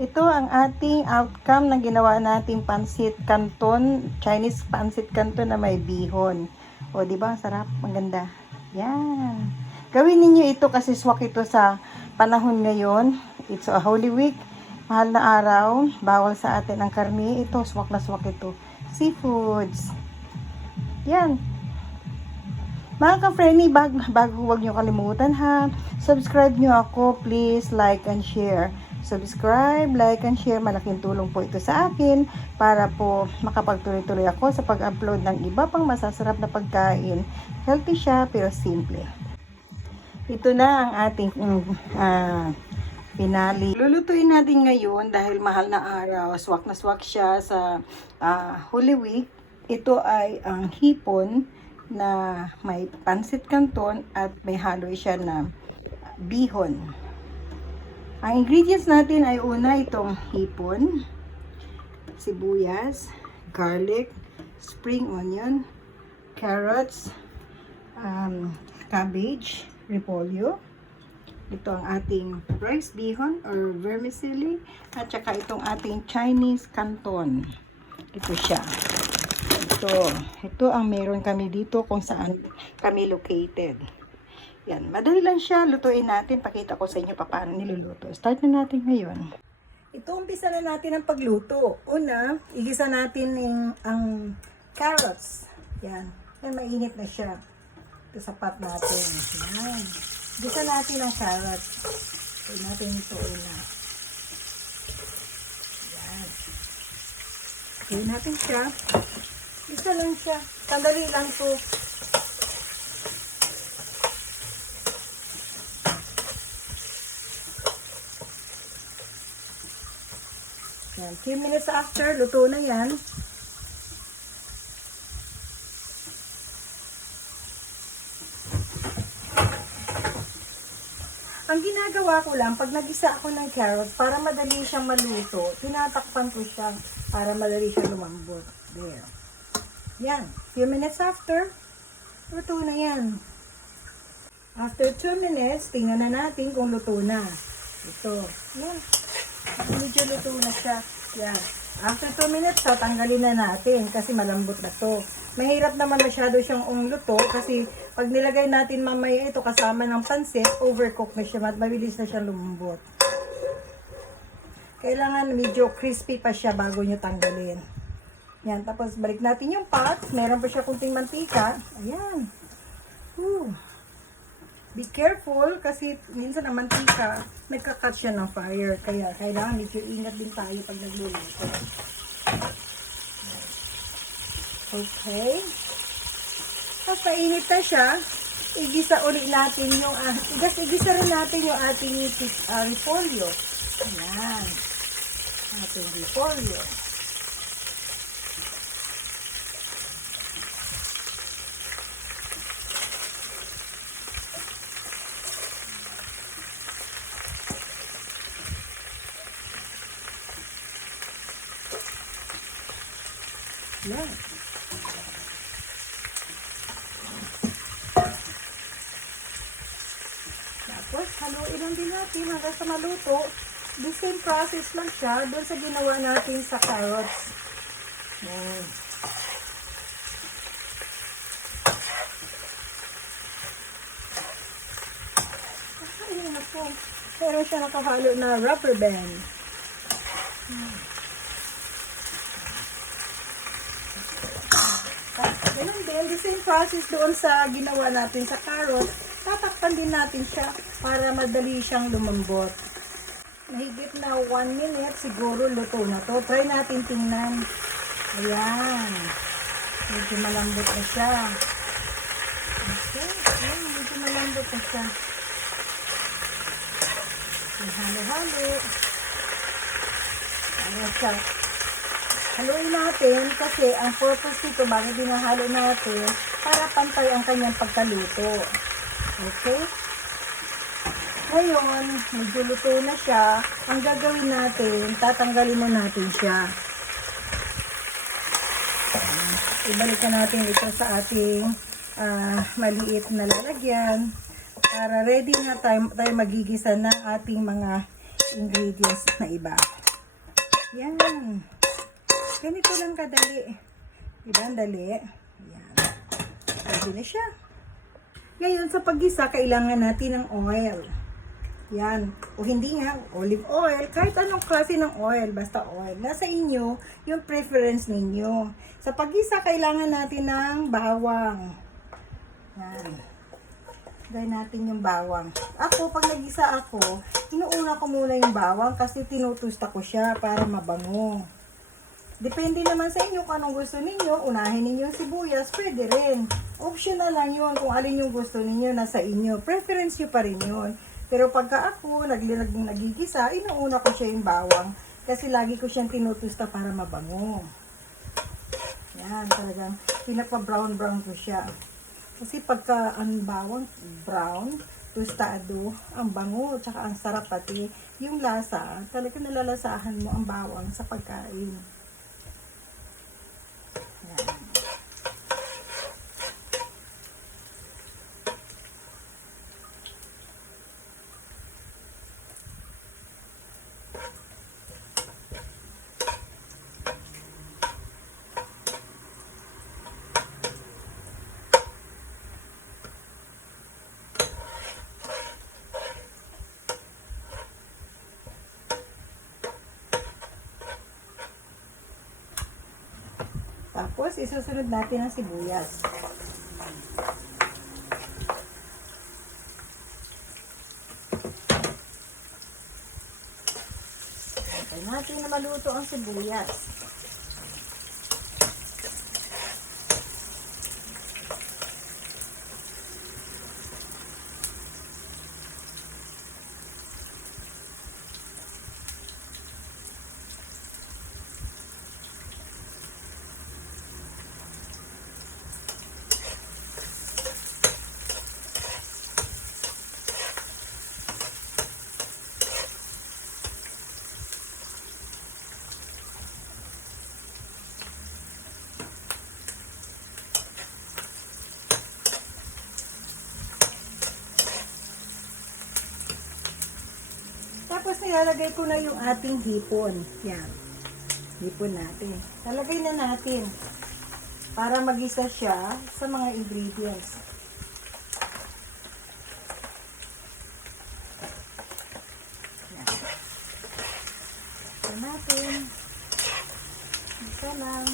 Ito ang ating outcome na ginawa nating pansit canton, Chinese pansit canton na may bihon. O, di ba? Sarap, maganda. Yan. Gawin ninyo ito kasi swak ito sa panahon ngayon. It's a Holy Week. Mahal na araw. Bawal sa atin ang karne. Ito, swak na swak ito. Seafoods. Yan. Mga ka-friendly, bago huwag nyo kalimutan ha. Subscribe nyo ako. Please like and share. Subscribe, like, and share. Malaking tulong po ito sa akin para po makapagtuloy-tuloy ako sa pag-upload ng iba pang masasarap na pagkain. Healthy siya pero simple. Ito na ang ating pinali. Lulutuin natin ngayon dahil mahal na araw. Swak na swak siya sa Holy Week. Ito ay ang hipon na may pansit canton at may halo siya na bihon. Ang ingredients natin ay una itong hipon, sibuyas, garlic, spring onion, carrots, cabbage, repolyo. Ito ang ating rice bihon or vermicelli at saka itong ating Chinese canton. Ito siya. Ito ang meron kami dito kung saan kami located. Yan, madali lang siya. Lutuin natin. Pakita ko sa inyo paano niluluto. Start na natin ngayon. Ito, umpisa na natin ang pagluto. Una, igisa natin ang carrots. Yan. Yan, mainit na siya. Ito sa pot natin. Yan. Igisa natin ang carrots. Ito natin ito una. Yan. Igisa natin siya. Isa lang siya. Sandali lang to. Yan. Few minutes after, luto na yan. Ang ginagawa ko lang, pag nagisa ako ng carrot, para madali siyang maluto, tinatakpan ko siya para madali siyang lumambot. There. Yan. Few minutes after, luto na yan. After 2 minutes, tingnan na natin kung luto na. Ito. Yan. Medyo luto na siya. Yan. After 2 minutes, tatanggalin na natin kasi malambot na to. Mahirap naman masyado siyang luto kasi pag nilagay natin mamaya ito kasama ng pansit, overcook na siya at mabilis na siyang lumambot. Kailangan medyo crispy pa siya bago nyo tanggalin. Yan, tapos balik natin yung pot. Meron pa siya kunting mantika. Ayan. Be careful kasi minsan ang mantika, nagka-cut siya ng fire. Kaya kailangan medyo ingat din tayo pag nagluluto. Okay. Tapos nainit na siya, igisa ulit natin yung, igisa rin natin yung ating repolyo. Ayan. Ating repolyo. Yan. Tapos, haluin lang din natin hanggang sa maluto. The same process lang siya doon sa ginawa natin sa carrots. Yan. Ayun na po. Meron siya nakahalo na rubber band. Ganun din, the same process doon sa ginawa natin sa carrot, tatakpan din natin siya para madali siyang lumambot. Mahigit na 1 minute, siguro luto na to. Try natin tingnan. Ayan. Medyo malambot na siya. Okay, ayan, medyo malambot na siya. Halo-halo. Ayan siya. Haluin natin kasi ang purpose nito bakit dinahalo natin para pantay ang kanyang pagkaluto. Okay? Ngayon, medyo luto na siya. Ang gagawin natin, tatanggalin na natin siya. Ibalik na natin ito sa ating maliit na lalagyan para ready na tayo magigisa ng ating mga ingredients na iba. Yan. Ganito lang kadali. Diba? Ang dali. Yan. Pwede na siya. Ngayon, sa paggisa, kailangan natin ng oil. Yan. O hindi nga, olive oil. Kahit anong klase ng oil, basta oil. Nasa inyo, yung preference ninyo. Sa paggisa, kailangan natin ng bawang. Yan. Gawin natin yung bawang. Ako, pag nagisa ako, inuuna ko muna yung bawang kasi tinutusta ko siya para mabango. Depende naman sa inyo kung anong gusto ninyo. Unahin ninyo yung sibuyas, pwede rin. Optional lang yun kung alin yung gusto ninyo, nasa inyo. Preference nyo pa rin yun. Pero pagka ako, nagigisa, inuuna ko siya yung bawang. Kasi lagi ko siyang tinutusta para mabango. Yan, talagang pinapa-brown-brown ko siya. Kasi pagka ang bawang brown, tostado, ang bango, tsaka ang sarap pati. Yung lasa, talagang nalalasahan mo ang bawang sa pagkain. Yan. Tapos, isusunod natin ang sibuyas. Hintay natin na maluto ang sibuyas. Tapos nilalagay ko na yung ating hipon. Yan. Hipon natin. Lalagay na natin para magisa siya sa mga ingredients. Yan. Ito natin. Isa lang.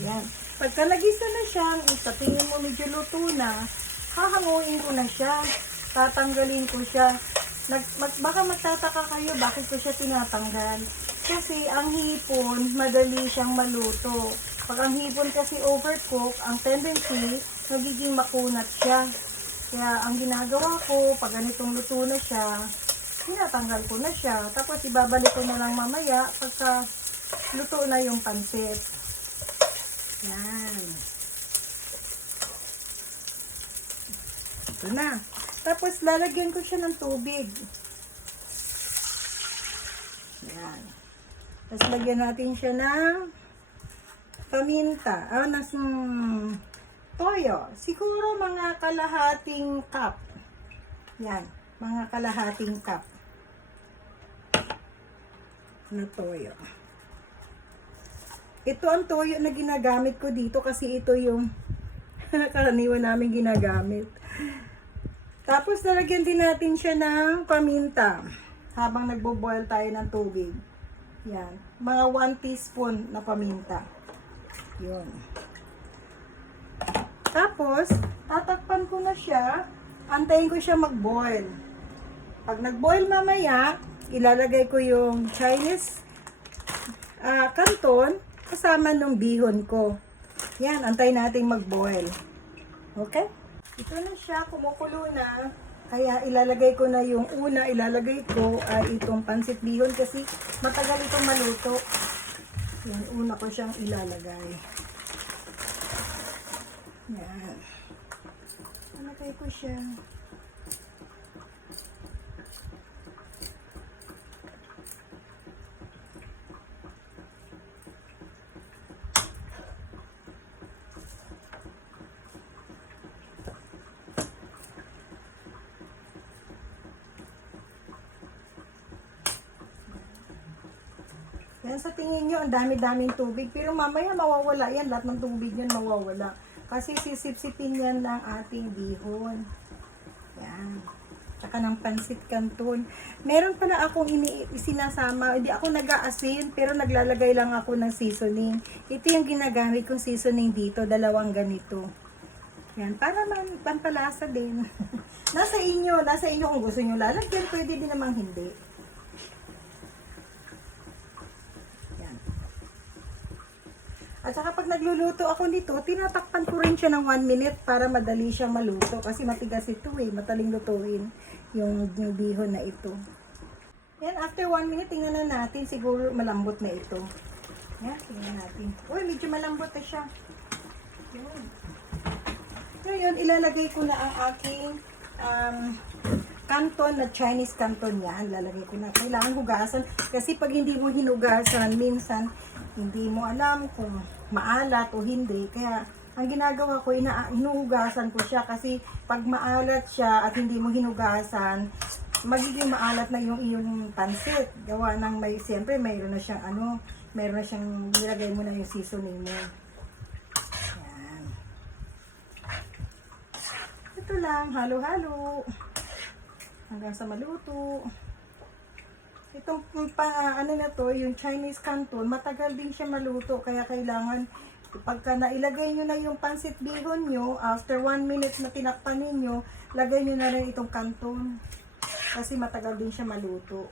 Yan. Pagka nagisa na siya, sa tingin mo medyo luto na, hahanguin ko na siya. Tatanggalin ko siya. Baka magtataka kayo bakit ko siya tinatanggal. Kasi ang hipon, madali siyang maluto. Pag ang hipon kasi overcook, ang tendency, nagiging makunat siya. Kaya ang ginagawa ko, pag ganitong luto na siya, tinatanggal ko na siya. Tapos ibabalik ko na lang mamaya pagka luto na yung pansit. Yan. Ito na. Tapos lalagyan ko siya ng tubig. Yan. Tapos lagyan natin siya ng paminta. Toyo. Siguro mga kalahating cup. Yan. Mga kalahating cup na toyo. Ito ang toyo na ginagamit ko dito kasi ito yung karaniwan namin ginagamit. Tapos lalagyan din natin siya ng paminta habang nagbo-boil tayo ng tubig. Yan. Mga 1 teaspoon na paminta. Yun. Tapos, tatakpan ko na siya. Antayin ko siya mag-boil. Pag nag-boil mamaya, ilalagay ko yung Chinese canton kasama nung bihon ko. Yan, antay natin mag-boil. Okay? Ito na siya, kumukulo na. Kaya ilalagay ko na yung una, ilalagay ko ay itong pansit bihon kasi matagal itong maluto. Yan, una ko siyang ilalagay. Yan. Ilalagay ko siya. Yan, sa tingin nyo, ang dami-daming tubig. Pero mamaya mawawala yan. Lahat ng tubig yan mawawala. Kasi sisip-sipin yan ng ating bihon. Yan. Tsaka ng pansit canton. Meron pala akong sinasama. Hindi ako nag-aasin, pero naglalagay lang ako ng seasoning. Ito yung ginagamit kong seasoning dito. Dalawang ganito. Yan. Para pampalasa din. Nasa inyo kung gusto nyo lalagyan. Pwede din namang hindi. At saka pag nagluluto ako nito, tinatakpan ko rin siya ng 1 minute para madali siyang maluto. Kasi matigas ito mataling lutuin yung bihon na ito. Yan, after 1 minute, tingnan na natin. Siguro malambot na ito. Yan, tingnan natin. Uy, medyo malambot na siya. Yan. Ngayon, ilalagay ko na ang aking canton na Chinese canton yan. Lalagay ko na. Kailangan hugasan. Kasi pag hindi mo hinugasan, minsan, hindi mo alam kung maalat o hindi. Kaya, ang ginagawa ko, hinuhugasan ko siya. Kasi, pag maalat siya at hindi mo hinugasan, magiging maalat na yung iyong pansit. Gawa ng siyempre, mayroon na siyang nilagay mo na yung seasoning mo. Yan. Ito lang, halo-halo. Hanggang sa maluto. Itong yung Chinese canton, matagal din siya maluto. Kaya kailangan, pagka nailagay nyo na yung pansit bihon nyo, after 1 minute na tinakpan ninyo, lagay nyo na rin itong canton. Kasi matagal din siya maluto.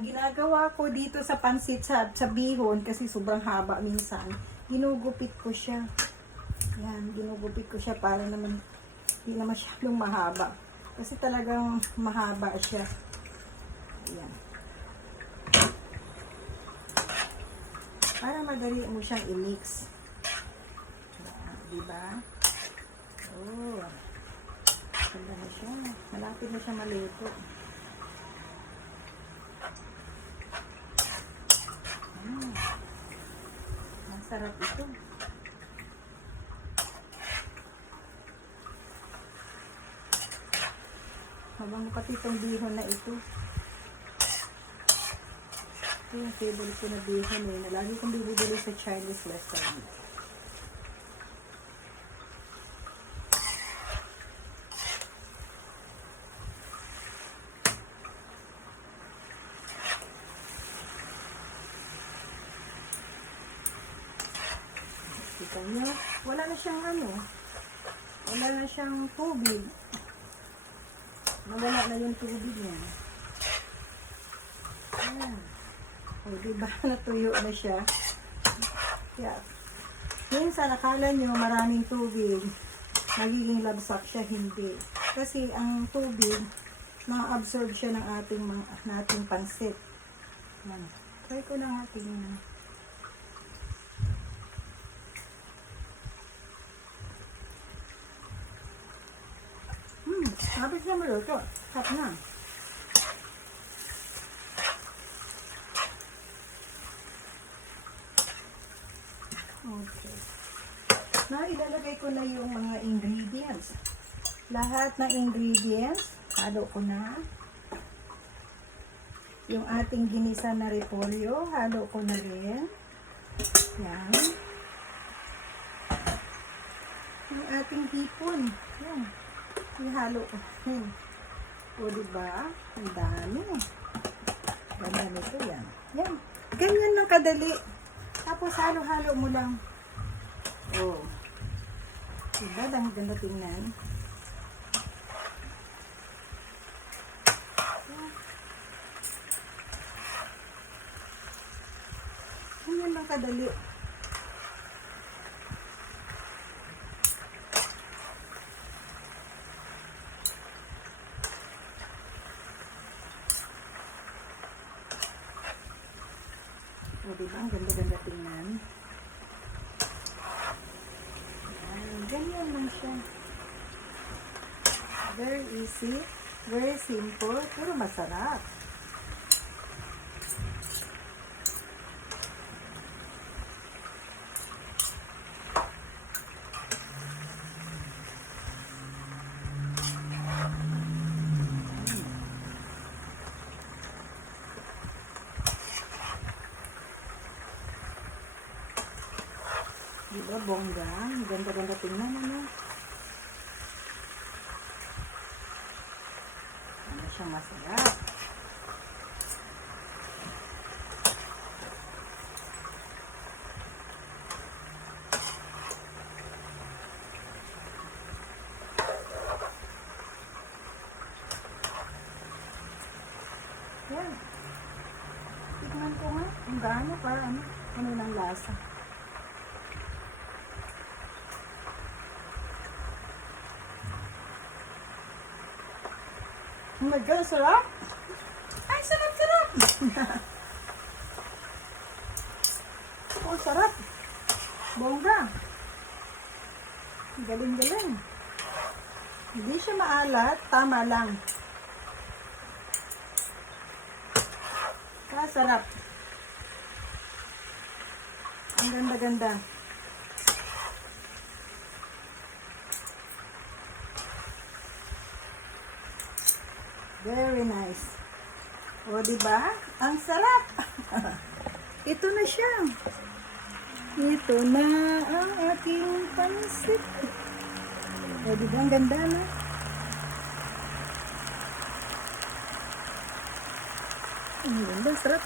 Ginagawa ko dito sa pansit sa bihon kasi sobrang haba minsan. Ginugupit ko siya. Yan, ginugupit ko siya para naman hindi na masyadong mahaba. Kasi talagang mahaba siya. Yan. Para madali mo siyang i-mix. Diba? Oh. Ganda na siya. Malapit na siya maluto. Masarap ito. Mabango pati itong bihon na ito. Ito yung favorite ko na bihon na lagi kong bibili sa Chinese restaurant. Kita nyo, wala na siyang wala na siyang tubig. Nawala na yung tubig niya. Ayan. O, diba? Natuyo na siya. Yeah. Minsan, akala nyo maraming tubig. Magiging labsak siya, hindi. Kasi ang tubig, na-absorb siya ng ating pansit. Ayan. Try ko na nga tingnan. Habis na maluto. Hap na. Okay. Na ilalagay ko na yung mga ingredients. Lahat ng ingredients, halo ko na. Yung ating ginisa na repolyo, halo ko na rin. Yan. Yung ating hipon. Yan. Ihalo ko. O, diba? Ang dami. Ganyan ito yan. Yan. Ganyan lang kadali. Tapos halo-halo mo lang. Oh. Diba? Ang ganda tingnan. Ganyan lang kadali. O, diba? Ang ganda-ganda tingnan. Ganyan lang siya. Very easy. Very simple. Pero masarap. Diba, bongga? Ganda-ganda tingnan, ano? Ano siyang masarap? Yan. Tignan ko nga. Ang gaano para ano ng lasa. Oh my God, sarap! Ay, sarap! Oh, sarap! Bongga! Galing-galing! Hindi siya maalat, tama lang. Sarap! Ang ganda-ganda. Very nice. O, diba? Ang sarap! Ito na siya. Ito na ang aking pansit. O, diba? Ang ganda, no? Ang ganda, sarap.